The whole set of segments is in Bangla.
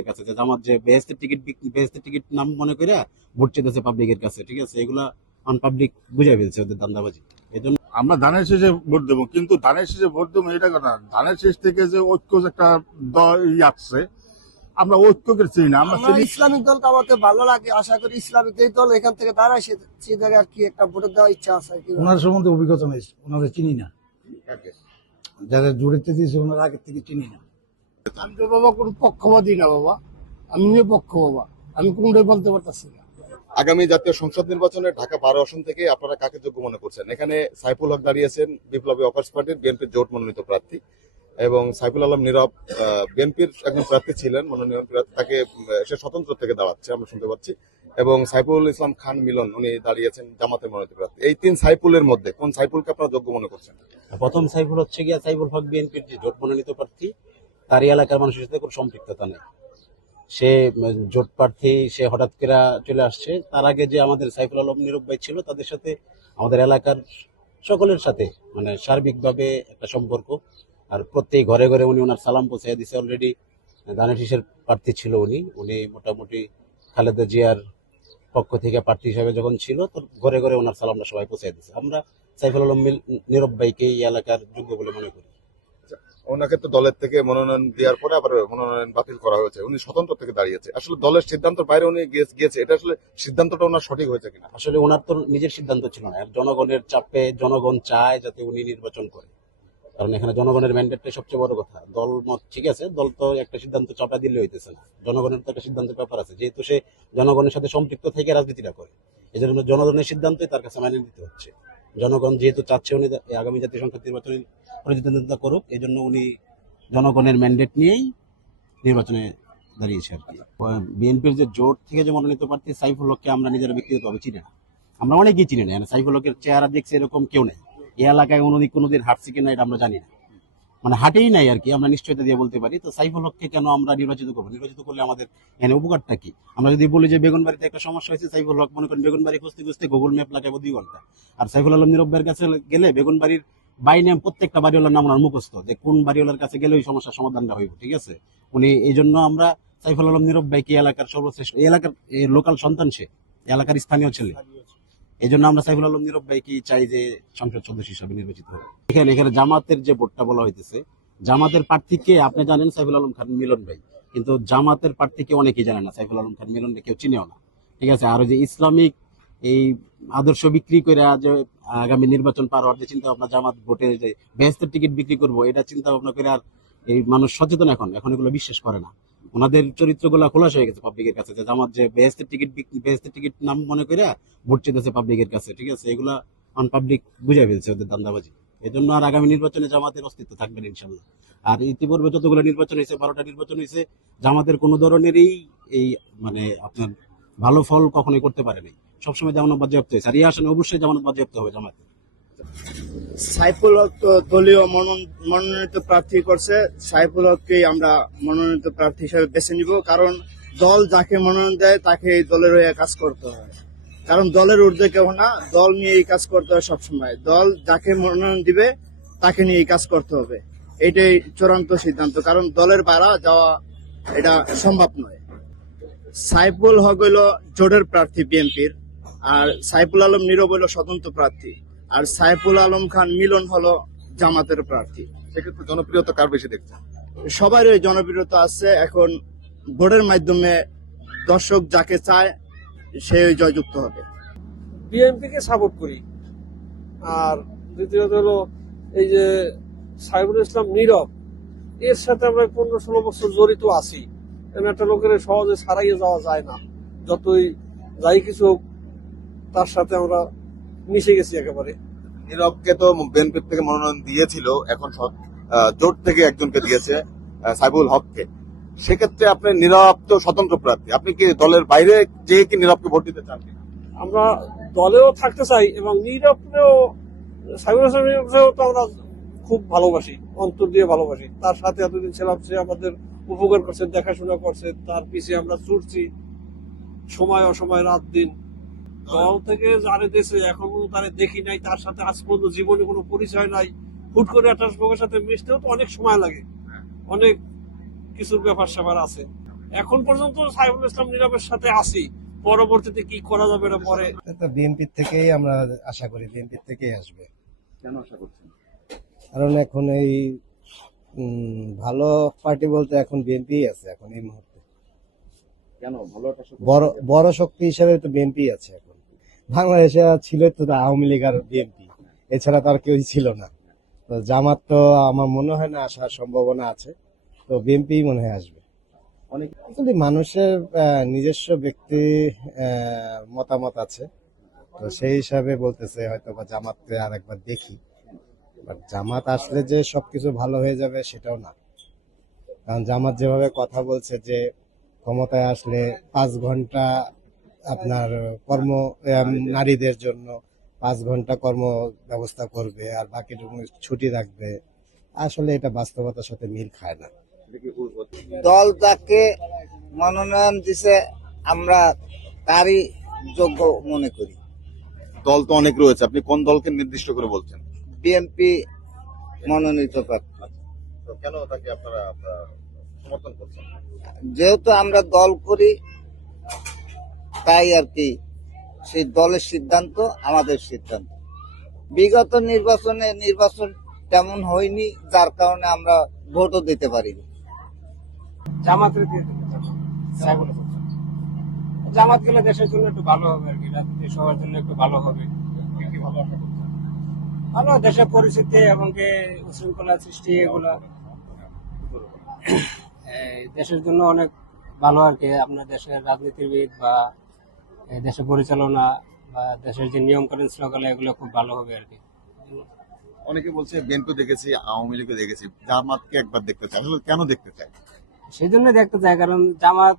এর কাছে যে জামাত যে বেহেস্তের টিকিট নাম মনে করে ভোট চেয়েছে পাবলিকের কাছে, ঠিক আছে, এগুলা অন পাবলিক বুঝে ফেলছে ওদের দান্দাবাজি। এই জন্য আমরা ধানের শেষে ভোট দেবো, কিন্তু ধানের শেষে ভোট দেবো এটা কথা না। ধানের শেষ থেকে যে ঐক্য যে একটা আসছে, আমরা ঐক্যকে চিনি না। আমরা ইসলামিক দলটা আমাকে ভালো লাগে, আশা করি ইসলামিক এই দল এখান থেকে দাঁড়ায় সে জায়গায় আর কি একটা ভোট দেওয়ার ইচ্ছা আছে আর কি। ওনার সম্বন্ধে অভিজ্ঞতা নেই, ওনাদের চিনি না, যারা জুড়েতে দিয়েছে ওনার আগের থেকে চিনি না। আমি তো বাবা কোন পক্ষপাতই না বাবা, আমি নিরপেক্ষ বাবা, আমি কোনটাই বলতে পারতেছি না। আগামী জাতীয় সংসদ নির্বাচনে ঢাকা 12 আসন থেকে আপনারা কাকে যোগ্য মনে করছেন? এখানে সাইফুল হক দাঁড়িয়েছেন বিপ্লবী অপার্স পার্টির, বিএনপির জোট মনোনীত প্রার্থী, এবং সাইফুল আলম নীরব বিএনপির একজন প্রার্থী ছিলেন, মনোনয়ন প্রার্থী, তাকে সে স্বতন্ত্র থেকে দাঁড়াচ্ছে আমরা শুনতে পাচ্ছি, এবং সাইফুল ইসলাম খান মিলন উনি দাঁড়িয়েছেন জামাতের মনোনীত প্রার্থী। এই তিন সাইফুলের মধ্যে কোন সাইফুলকে আপনারা যোগ্য মনে করছেন? প্রথম সাইফুল হচ্ছে গিয়া সাইফুল হক বিএনপির যে জোট মনোনীত প্রার্থী, তার এলাকার মানুষের সাথে কোনো সম্পৃক্ততা নেই। সে জোট প্রার্থী, সে হঠাৎ করে চলে আসছে। তার আগে যে আমাদের সাইফুল আলম নীরব ভাই ছিল, তাদের সাথে আমাদের এলাকার সকলের সাথে মানে সার্বিকভাবে একটা সম্পর্ক। আর প্রত্যেক ঘরে ঘরে উনি ওনার সালাম পৌঁছে দিছে। অলরেডি ধানের শীষের প্রার্থী ছিল উনি মোটামুটি খালেদা জিয়ার পক্ষ থেকে প্রার্থী হিসেবে যখন ছিল, তো ঘরে ঘরে ওনার সালামটা সবাই পৌঁছে দিচ্ছে। আমরা সাইফুল আলম নীরব ভাইকে এই এলাকার যোগ্য বলে মনে করি। ওনাকে তো দলের থেকে মনোনয়ন দেওয়ার পরে আবার মনোনয়ন বাতিল করা হয়েছে, উনি স্বতন্ত্র থেকে দাঁড়িয়েছে। আসলে দলের সিদ্ধান্তের বাইরে উনি গিয়েছে, এটা আসলে সিদ্ধান্তটা ওনার সঠিক হয়েছে কিনা? আসলে ওনার তো নিজের সিদ্ধান্ত ছিল না, জনগণের চাপে জনগণ চায় যাতে উনি নির্বাচন করে, কারণ এখানে জনগণের ম্যান্ডেটটাই সবচেয়ে বড় কথা। দল মত ঠিক আছে, দল তো একটা সিদ্ধান্ত চাপা দিলে হইতেছে না, জনগণের তো একটা সিদ্ধান্তের ব্যাপার আছে। যেহেতু সে জনগণের সাথে সম্পৃক্ত থেকে রাজনীতিটা করে, এই জন্য জনগণের সিদ্ধান্তই তার কাছে মেনে নিতে হচ্ছে। জনগণ যেহেতু চাচ্ছে উনি আগামী জাতীয় সংসদ নির্বাচনে প্রতিদ্বন্দ্বিতা করুক, এই জন্য উনি জনগণের ম্যান্ডেট নিয়েই নির্বাচনে দাঁড়িয়েছে আর কি। বিএনপির যে জোট থেকে যে মনোনীত প্রার্থী সাইফুল হককে আমরা নিজেরা ব্যক্তিগতভাবে চিনি না, আমরা অনেকেই চিনি না। সাইফুল হকের চেহারা দেখছে এরকম কেউ নেই এই এলাকায়, কোনোদিন হাঁটছে কিনা এটা আমরা জানি না, মানে হাঁটেই নাই আর কি, আমরা নিশ্চয়তা দিয়ে বলতে পারি। তো সাইফুল হককে কেন আমরা নির্বাচিত করবো? নির্বাচিত করলে আমাদের এখানে উপকারটা কি? আমরা যদি বলি যে বেগুনবাড়িতে একটা সমস্যা হয়েছে, সাইফুল হক মনে করেন বেগুনবাড়ি খুঁজতে খুঁজতে গুগল ম্যাপ লাগাবো 2 ঘন্টা, আর সাইফুল আলম নীরব ভাইয়ের কাছে গেলে বেগুনবাড়ির বাই নেম প্রত্যেকটা বাড়িওয়ালার নাম ওনার মুখস্থ, যে কোন বাড়িওয়ালার কাছে গেলে ওই সমস্যার সমাধানটা হইব, ঠিক আছে। উনি এই জন্য আমরা সাইফুল আলম নীরব ভাইকে এলাকার সর্বশ্রেষ্ঠ, এই এলাকার লোকাল সন্তান, সে এলাকার স্থানীয় ছেলে, এই জন্য আমরা সাইফুল আলম নীরব ভাইকে চাই যে সংসদ সদস্য হিসাবে নির্বাচিত হবে। এখানে জামাতের যে ভোটটা বলা হইতেছে, জামাতের প্রার্থীকে আপনি জানেন সাইফুল আলম খান মিলন ভাই, কিন্তু জামাতের প্রার্থীকে অনেকেই জানে না, সাইফুল আলম খান মিলনকে কেউ চিনেও না, ঠিক আছে। আর যে ইসলামিক এই আদর্শ বিক্রি করে যে আগামী নির্বাচন পার হওয়ার যে চিন্তা ভাবনা, জামাত ভোটে যে বেহেস্তের টিকিট বিক্রি করবো, এটা চিন্তা ভাবনা করে আর এই মানুষ সচেতন এখন এগুলো বিশ্বাস করে না। ওনাদের চরিত্রগুলো খোলাস হয়ে গেছে পাবলিকের কাছে, যে জামাত যে বেহেস্তের টিকিট নাম মনে করে ভোট চেয়েছে পাবলিকের কাছে, ঠিক আছে, এগুলা অন পাবলিক বুঝে ফেলছে ওদের দান্দাবাজি। এই জন্য আর আগামী নির্বাচনে জামাতের অস্তিত্ব থাকবে না ইনশাল্লাহ। আর ইতিপূর্বে যতগুলো নির্বাচন হয়েছে, 12টা নির্বাচন হয়েছে, জামাতের কোনো ধরনেরই এই মানে আপনার ভালো ফল কখনোই করতে পারেনি, সবসময় জামানত বাজেয়াপ্ত হয়েছে। আর এই আসনে অবশ্যই জামানত বাজেয়াপ্ত হবে জামাতে। সাইফুল হক তো দলীয় মনোনীত প্রার্থী করছে, সাইফুল হককেই আমরা মনোনীত প্রার্থী হিসেবে বেছে নিব, কারণ দল যাকে মনোনয়ন দেয় তাকে এই দলের হয়ে কাজ করতে হয়, কারণ দলের ঊর্ধ্বে কেউ না, দল নিয়ে এই কাজ করতে হয় সবসময়। দল যাকে মনোনয়ন দিবে তাকে নিয়ে এই কাজ করতে হবে, এটাই চূড়ান্ত সিদ্ধান্ত, কারণ দলের বাইরে যাওয়া এটা সম্ভব নয়। সাইফুল হক হইল জোটের প্রার্থী বিএনপির, আর সাইফুল আলম নীরব হইল স্বতন্ত্র প্রার্থী, আর সাইফুল আলম খান মিলন হলো জামাতের প্রার্থী। সেক্ষেত্রে জনপ্রিয়তা কার বেশি দেখছেন? সবারই জনপ্রিয়তা আছে, এখন ভোটের মাধ্যমে দর্শক যাকে চায় সে জয়যুক্ত হবে। বিএনপিকে সাপোর্ট করি। আর দ্বিতীয়ত হলো এই যে সাইফুল ইসলাম নীরব, এর সাথে আমরা 15-16 বছর জড়িত আছি, এমন একটা লোকের সহজে ছাড়াইয়ে যাওয়া যায় না, যতই যাই কিছু তার সাথে আমরা মিশে গেছি একেবারে। নীরবকে তো বিএনপি থেকে মনোনয়ন দিয়েছিল, এখন জোট থেকে একজনকে দিয়েছে সাইফুল হককে। সেক্ষেত্রে আপনি নীরব তো স্বতন্ত্র প্রার্থী, আপনি কি দলের বাইরে যে কি নীরবকে ভোট দিতে চান? আমরা দলেও থাকতে চাই এবং নীরবকেও, সাইফুল ইসলাম নীরবকেও তো আমরা খুব ভালোবাসি, অন্তর দিয়ে ভালোবাসি। তার সাথে এতদিন ছিলাম, সে আমাদের উপকার করছে, দেখাশোনা করছে, তার পিছিয়ে আমরা ছুটছি সময় অসময়, রাত দিন। দল থেকে যারে দেশে এখন তারে দেখি নাই, তার সাথে আজ পর্যন্ত জীবনে কোনো পরিচয় নাই। হুট করে একটা লোকের সাথে মিশতেও তো অনেক সময় লাগে, অনেক কিছুর ব্যাপার স্যাপার আছে। এখন পর্যন্ত সাইফুল ইসলাম নীরবের সাথে আছি, পরবর্তীতে কি করা যাবে এটা পরে। এটা বিএনপির থেকেই আমরা আশা করি, বিএনপির থেকেই আসবে। কেন আশা করছেন? কারণ এখন এই ভালো পার্টি বলতে এখন বিএনপি আছে এখন এই মুহূর্তে। কেন ভালো একটা বড় শক্তি হিসেবে তো বিএনপি আছে এখন। বাংলাদেশে ছিল তো আওয়ামী লীগ আর বিএনপি, এছাড়া তো আর কেউই ছিল না। তো জামাত তো আমার মনে হয় না আসার সম্ভাবনা আছে, তো বিএনপি মনে হয় আসবে। অনেক আসলে মানুষের নিজস্ব ব্যক্তি মতামত আছে, তো সেই হিসাবে বলতেছে হয়তো বা জামাতকে আর একবার দেখি। বাট জামাত আসলে যে সবকিছু ভালো হয়ে যাবে সেটাও না, কারণ জামাত যেভাবে কথা বলছে যে ক্ষমতায় আসলে 5 ঘন্টা আপনার কর্ম নারীদের জন্য 5 ঘন্টা কর্ম ব্যবস্থা করবে আর বাকিটুকু ছুটি রাখবে, আসলে এটা বাস্তবতার সাথে মিল খায় না। দল যাকে মনোনয়ন দিছে আমরা তারই যোগ্য মনে করি। দল তো অনেক রয়েছে, আপনি কোন দলকে নির্দিষ্ট করে বলছেন? বিএনপি মনোনীত প্রার্থী। তো কেন তাকে আপনারা সমর্থন করছেন? যেহেতু আমরা দল করি তাই আর কি, সেই দলের সিদ্ধান্ত আমাদের সিদ্ধান্ত। বিগত নির্বাচন তেমন হয়নি, যার কারণে আমরা ভোটও দিতে পারিনি। জামাতের দিয়ে দিতে চাই। সাইফুল ইসলাম। জামাত গেলে দেশের জন্য একটু ভালো হবে আর কি, রাজনীতি সবার জন্য একটু ভালো হবে। ভালো দেশের পরিস্থিতি এবং উশৃঙ্খলা সৃষ্টি এগুলা দেশের জন্য অনেক ভালো আর কি। আপনার দেশের রাজনীতিবিদ বা দেশের পরিচালনা বা দেশের যে নিয়ম কানুন শৃঙ্খলা এগুলো খুব ভালো হবে আর কি। অনেকে বলছে বিএনপি দেখেছি, আওয়ামী লীগও দেখেছি, জামাতকে একবার দেখতে চাই। আসলে কেন দেখতে চাই? সেই জন্য দেখতে চাই, কারণ জামাত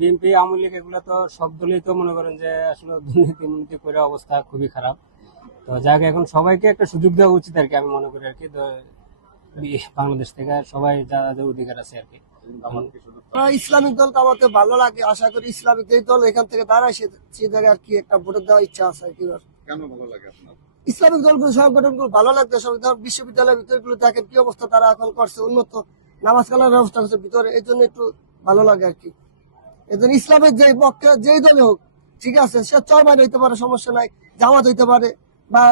বিএনপি আওয়ামী লীগ এগুলো তো সব দলই তো মনে করেন যে আসলে দুর্নীতি করে অবস্থা খুবই খারাপ। তো যাকে এখন সবাইকে একটা সুযোগ দেওয়া উচিত আর কি, আমি মনে করি আর কি। তো বাংলাদেশ থেকে সবাই যাদের অধিকার আছে আর কি। ইসলামিক দল তো আমাদের ভালো লাগে, আশা করি ইসলামিক এই দল এখান থেকে দাঁড়ায় সে জায়গায় আর কি একটা ভোট দেওয়ার ইচ্ছা আছে আর কি। কেন ভালো লাগে আপনার? ইসলামিক দলগুলো সংগঠনগুলো ভালো লাগবে। বিশ্ববিদ্যালয়ের ভিতরগুলো দেখেন কি অবস্থা তারা এখন করছে, উন্নত নামাজ কালার ব্যবস্থা করছে ভিতরে, এই জন্য একটু ভালো লাগে আর কি। এই জন্য ইসলামের যে পক্ষে যেই দলে হোক ঠিক আছে, সে চরমাই হইতে পারে, সমস্যা নাই, জামাত হইতে পারে বা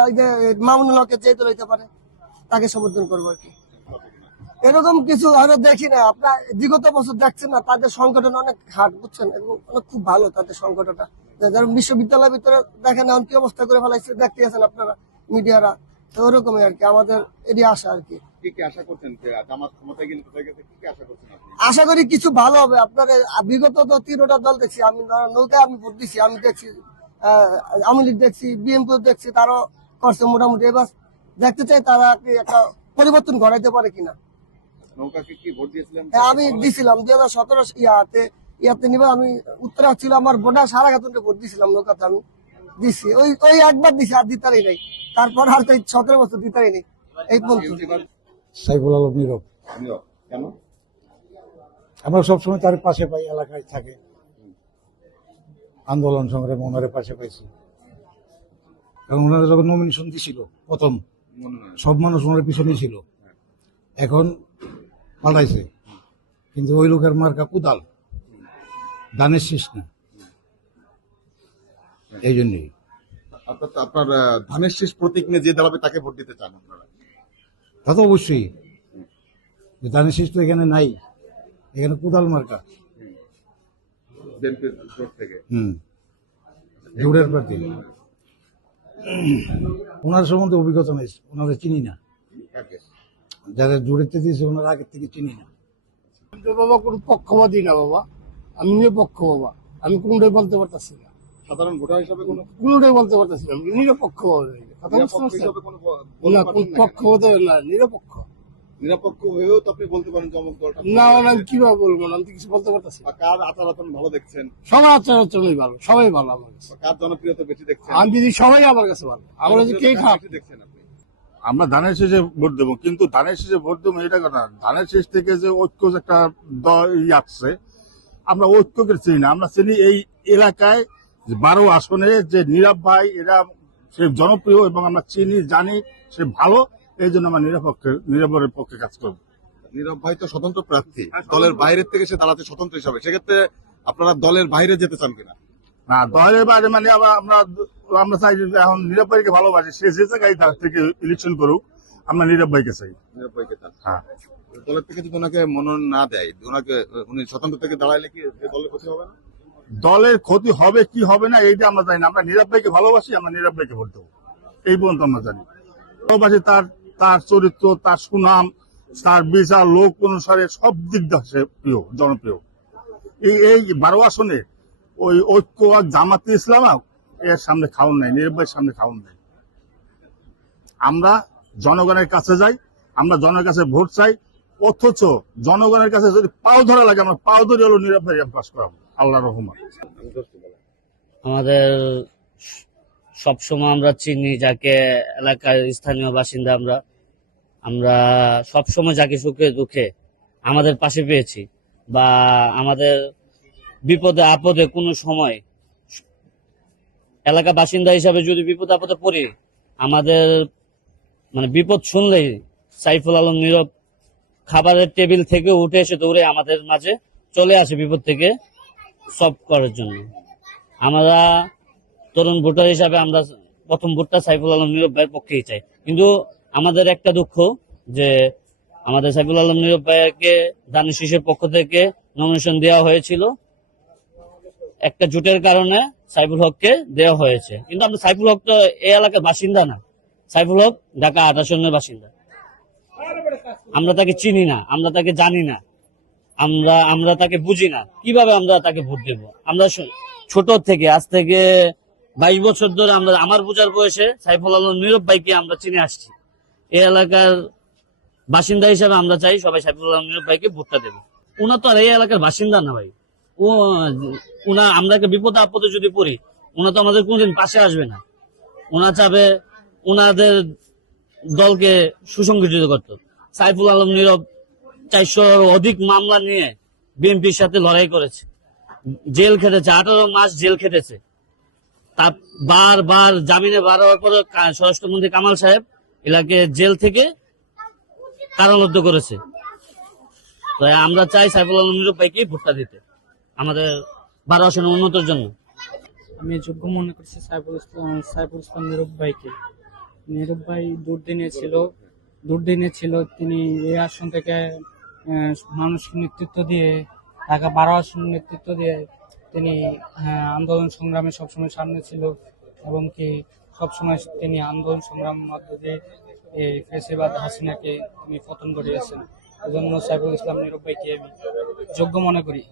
মামুনুল হকের যে দল হইতে পারে, তাকে সমর্থন করবো আর কি। এরকম কিছু আমি দেখি না, আপনার বিগত বছর দেখছেন না, তাদের সংগঠন অনেক হাট, বুঝছেন, এবং অনেক খুব ভালো তাদের সংগঠনটা। যারা বিশ্ববিদ্যালয়ের ভিতরে দেখেন এখন কি অবস্থা করে ফেলাইছে, দেখতে আছেন আপনারা মিডিয়ারা। তো ওরকমই আর কি আমাদের এটি আশা আর কি। কি আশা করছেন যে জামাত ক্ষমতায় গেলে কোথায় গেছে, কি আশা করছেন আপনি? আশা করি কিছু ভালো হবে। আপনার বিগত তো 3টা দল দেখছি, আমি নৌকায় আমি ভোট দিচ্ছি, আমি দেখছি আওয়ামী লীগ দেখছি, বিএনপি দেখছি, তারও করছে মোটামুটি। এবার দেখতে চাই তারা একটা পরিবর্তন ঘটাইতে পারে কিনা। নৌকাকে কি ভোট দিয়েছিলেন? আমি দিছিলাম 2017 ইয়াতে নিবা, আমি উত্তরা ছিল আমার বোনা সারা খাতুনকে ভোট দিছিলাম, নৌকাতে আমি দিছি, ওই একবার দিছি, আর দিতারই নাই। তারপর আর 17 বছর দিতারই নেই এই পর্যন্ত। সাইফুল আলম নীরব। কেন? আমরা সবসময় তার পাশে পাই, এলাকায় থাকে, আন্দোলন সংগ্রামে ওনার পাশে পাইছি। কারণ ওনারা যখন নমিনেশন দিছিল প্রথম, সব মানুষ ওনার পিছনেই ছিল। এখন পাল্টাইছে, কিন্তু ওই লোকের মার্কা কুদাল, দানের শেষ না, এই জন্যই। আপনার ধানের শেষ প্রতীক নিয়ে যে দাঁড়াবে তাকে ভোট দিতে চান আপনারা? তা তো অবশ্যই, দানের শেষ তো এখানে নাই, এখানে কুদাল মার্কা। বিএনপির জোট থেকে জোরের প্রার্থী। ওনার সম্বন্ধে অভিজ্ঞতা নেই, ওনাদের চিনি না, যারা জোরেতে দিয়েছে ওনার আগের থেকে চিনি না। বাবা কোন পক্ষপাতই না বাবা, আমি নিরপেক্ষ বাবা, আমি কোনটাই বলতে পারতেছি না, সাধারণ ভোটার হিসাবে কোনটাই বলতে পারতেছি না, আমি নিরপেক্ষ পক্ষপাত না, নিরপেক্ষ। নিরপেক্ষ হয়েও তো আপনি বলতে পারেন যে অমুক দলটা না, আমি কিভাবে বলবো না, আমি তো কিছু বলতে পারতেছি না। বা কার আচার আচরণ ভালো দেখছেন, সবার আচার আচরণই ভালো, সবাই ভালো আমার কাছে। বা কার জনপ্রিয়তা বেশি দেখছেন, আমি যদি সবাই আমার কাছে ভালো, আমার কাছে কে খারাপ বেশি দেখছেন আপনি? আমরা ধানের শেষে ভোট দেবো, কিন্তু ধানের শেষে ভোট দেবো এটা কথা না। ধানের শেষ থেকে যে ঐক্য যে একটা আসছে, আমরা ঐক্যকে চিনি না। আমরা চিনি এই এলাকায় 12 আসনে যে নীরব ভাই, এরা সে জনপ্রিয় এবং আমরা চিনি জানি সে ভালো, এই জন্য আমরা নীরবের পক্ষে কাজ করবো। নীরব ভাই তো স্বতন্ত্র প্রার্থী, দলের বাইরের থেকে সে দাঁড়াতে স্বতন্ত্র হিসাবে, সেক্ষেত্রে আপনারা দলের বাইরে যেতে চান কিনা? না, দলের বাইরে মানে আমরা আমরা চাই যে এখন নীরব ভাইকে ভালোবাসি, সে যে জায়গায় তার থেকে ইলেকশন করুক, আমরা নীরব ভাইকে চাই। নীরব ভাইকে চান? হ্যাঁ। দলের থেকে যদি ওনাকে মনোনয়ন না দেয়, ওনাকে উনি স্বতন্ত্র থেকে দাঁড়াইলে কি দলের ক্ষতি হবে না? দলের ক্ষতি হবে কি হবে না এইটা আমরা জানি না। আমরা নীরব ভাইকে ভালোবাসি, আমরা নীরব ভাইকে ভোট দেবো, এই পর্যন্ত আমরা জানি। ভালোবাসি তার তার চরিত্র, তার সুনাম, তার বিচার, লোক অনুসারে সব দিক দিয়ে সে প্রিয়, জনপ্রিয়। এই 12 আসনে ওই ঐক্য আর জামাতে ইসলাম এর সামনে খাউন নাই, নীরব ভাইয়ের সামনে খাউন নাই। আমরা জনগণের কাছে যাই, আমরা জনগণের কাছে ভোট চাই, অথচ জনগণের কাছে যদি পাও ধরা লাগে আমরা পাও ধরে হলো নীরব ভাই পাস করাবো, আল্লাহ রহমান। আমাদের সবসময় আমরা চিনি যাকে, এলাকার স্থানীয় বাসিন্দা আমরা আমরা সবসময় যাকে সুখে দুঃখে আমাদের পাশে পেয়েছি, বা আমাদের বিপদে আপদে কোনো সময় এলাকা বাসিন্দা হিসাবে যদি বিপদ আপদে পড়ি, আমাদের মানে বিপদ শুনলেই সাইফুল আলম নীরব খাবারের টেবিল থেকে উঠে এসে দৌড়ে আমাদের মাঝে চলে আসে বিপদ থেকে সলভ করার জন্য। আমরা তরুণ ভোটার হিসাবে আমরা প্রথম ভোটটা সাইফুল আলম নীরব ভাইয়ের পক্ষেই চাই। কিন্তু আমাদের একটা দুঃখ যে আমাদের সাইফুল আলম নীরব ভাইকে দানিশ শীষের পক্ষ থেকে নমিনেশন দেওয়া হয়েছিল, একটা জোটের কারণে সাইফুল হককে দেওয়া হয়েছে। কিন্তু আমরা সাইফুল হক তো এই এলাকার বাসিন্দা না, সাইফুল হক ঢাকা 8 আসনের বাসিন্দা। আমরা তাকে চিনি না, আমরা তাকে জানি না, আমরা তাকে বুঝি না, কিভাবে আমরা তাকে ভোট দেব? আমরা ছোট থেকে, আজ থেকে 22 বছর ধরে আমরা, আমার বোঝার বয়সে সাইফুল আলম নীরব ভাইকে আমরা চিনে আসছি। এই এলাকার বাসিন্দা হিসাবে আমরা চাই সবাই সাইফুল আলম নীরব ভাইকে ভোটটা দেবে। ওনা তো আর এই এলাকার বাসিন্দা না ভাই, ওনা আমরা একটা বিপদ আপদে যদি পড়ি, ওনা তো আমাদের কোনদিন পাশে আসবে না। ওনা চাবে ওনাদের দলকে সুসংগঠিত করত। সাইফুল আলম নীরব 400 অধিক মামলা নিয়ে বিএনপির সাথে লড়াই করেছে, জেল খেটেছে, 18 মাস জেল খেটেছে। তা বারবার জামিনে বার হওয়ার পরে স্বরাষ্ট্রমন্ত্রী কামাল সাহেব এলাকে জেল থেকে কারারুদ্ধ করেছে। তো আমরা চাই সাইফুল আলম নীরব ভাইকে ভোটটা দিতে আমাদের 12 আসনের উন্নতির জন্য। আমি যোগ্য মনে করছি সাইফুল ইসলাম নীরব ভাইকে। নীরব ভাই দুর্দিনে ছিল। তিনি এই আসন থেকে মানুষকে নেতৃত্ব দিয়ে, ঢাকা 12 আসন নেতৃত্ব দিয়ে তিনি আন্দোলন সংগ্রামে সবসময় সামনে ছিল, এবং কি সবসময় তিনি আন্দোলন সংগ্রামের মধ্য দিয়ে ফ্যাসিবাদ হাসিনাকে তিনি পতন ঘটিয়েছেন। এজন্য সাইফুল ইসলাম নীরব ভাইকে আমি যোগ্য মনে করি।